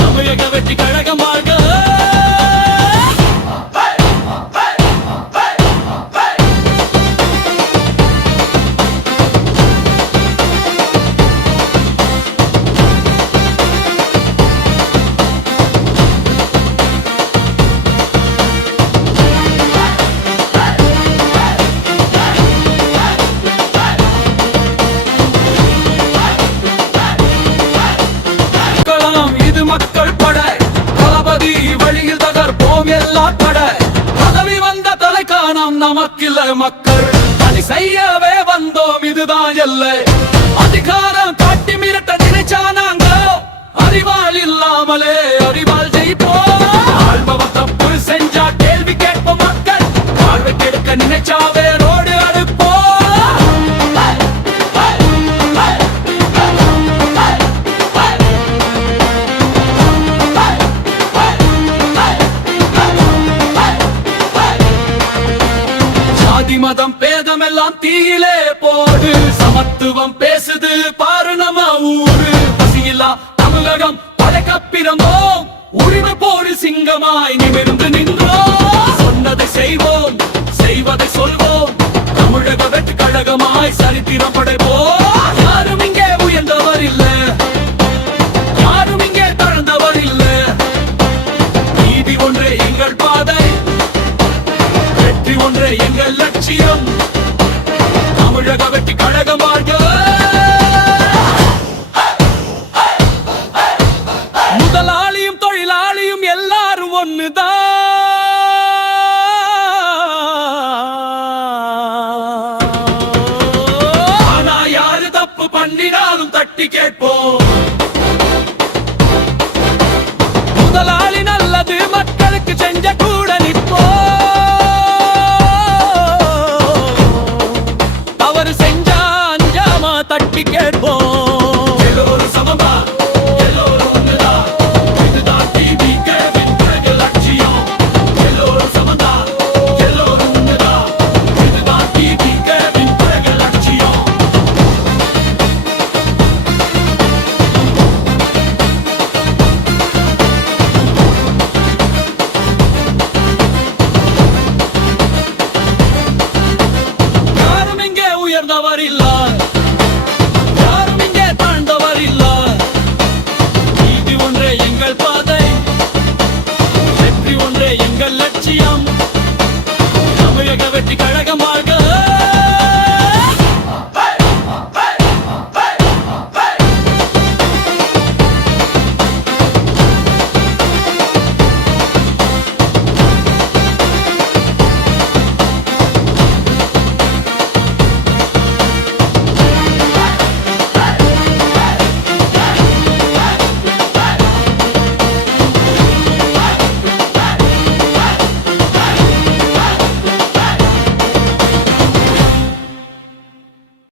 தமிழக வெற்றி கழகம் வாழ்க. இது மக்கள் படை, தளபதி வழியில் தகர்ப்போம் எல்லா தடை. பதவி வந்த தலைக்காணம் நமக்கில்லை மக்கள், பணி செய்யவே வந்தோம் இதுதான் எல்லை. அதிகாரம் காட்டி மிரட்ட நினைச்சா நாங்க அறிவால் இல்லாமலே அறிவால் ஜெயிப்போம். ஆள்பவன் தப்பு செஞ்சா கேள்வி கேட்போம் மக்கள், வாழ்வை கெடுக்க நினைச்சாவே ரோடு அடுப்போம். மதம் பேதம் எல்லாம் தீயிலே போடு, சமத்துவம் பேசுது பாரு நம்ம ஊரு. பசியில்லா தமிழகம் படைக்கப்பிறந்தோம், உரிமை போடு சிங்கமாய் நிமிர்ந்து நின்றோம். சொன்னதை செய்வோம், செய்வதை சொல்வோம், தமிழக வெற்றி கழகமாய் சரித்திரம் படைப்போம். யாரும் இங்கே உயர்ந்தவர் இல்லை.